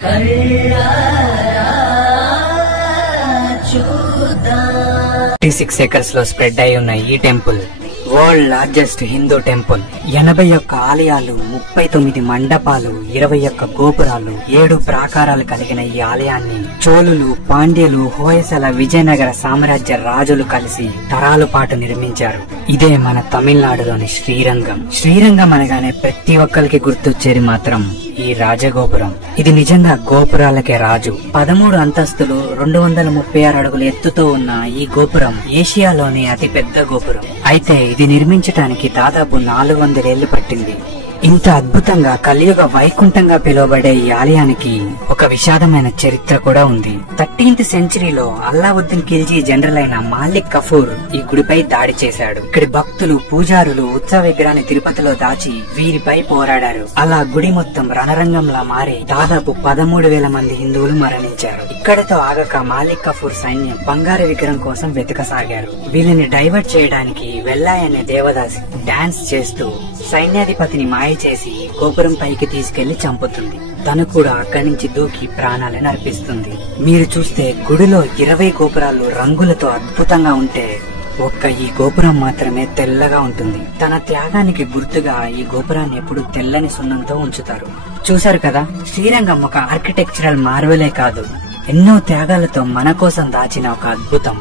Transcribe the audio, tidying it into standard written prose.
36 acres లో spread అయి ఉన్న ఈ temple world largest Hindu temple. 81 ఆలయాలు, 39 మండపాలు, 21 గోపురాలు, 7 ప్రాకారాలు కలిగిన ఈ ఆలయాన్ని చోళులు, పాండ్యులు, హోయసల, విజయనగర సామ్రాజ్య రాజులు కలిసి తరాల పాటు నిర్మించారు. ఇదే మన తమిళనాడులోని శ్రీరంగం. శ్రీరంగం అనగానే ప్రతి ఒక్కరికి గుర్తొచ్చేది మాత్రం ఈ రాజగోపురం. ఇది నిజంగా గోపురాలకే రాజు. 13 అంతస్తులు, 236 అడుగుల ఎత్తుతో ఉన్న ఈ గోపురం ఏషియాలోని అతి పెద్ద గోపురం. అయితే ఇది నిర్మించటానికి దాదాపు 400 ఏళ్లు పట్టింది. ఇంత అద్భుతంగా కలియుగ వైకుంఠంగా పిలువబడే ఈ ఆలయానికి ఒక విషాదమైన చరిత్ర కూడా ఉంది. 13th సెంచరీలో అల్లావుద్దీన్ ఖిల్జీ జనరల్ అయిన మాలిక్ కఫూర్ ఈ గుడిపై దాడి చేశాడు. ఇక్కడి భక్తులు, పూజారులు ఉత్సవ విగ్రహాన్ని తిరుపతిలో దాచి వీరిపై పోరాడారు. అలా గుడి మొత్తం రణరంగంలా మారి దాదాపు 13,000 మంది హిందువులు మరణించారు. ఇక్కడితో ఆగక మాలిక్ కఫూర్ సైన్యం బంగారు విగ్రహం కోసం వెతకసాగారు. వీళ్ళని డైవర్ట్ చేయడానికి వెల్లాయ్ అనే దేవదాసి డాన్స్ చేస్తూ సైన్యాధిపతిని మాయ చేసి గోపురం పైకి తీసుకెళ్లి చంపుతుంది. తను కూడా అక్కడి నుంచి దూకి ప్రాణాలను అర్పిస్తుంది. మీరు చూస్తే గుడిలో 20 గోపురాలు రంగులతో అద్భుతంగా ఉంటే ఒక్క ఈ గోపురం మాత్రమే తెల్లగా ఉంటుంది. తన త్యాగానికి గుర్తుగా ఈ గోపురాన్ని ఎప్పుడు తెల్లని సున్నంతో ఉంచుతారు. చూశారు కదా, శ్రీరంగం ఒక ఆర్కిటెక్చరల్ మార్వెలే కాదు, ఎన్నో త్యాగాలతో మన కోసం దాచిన ఒక అద్భుతం.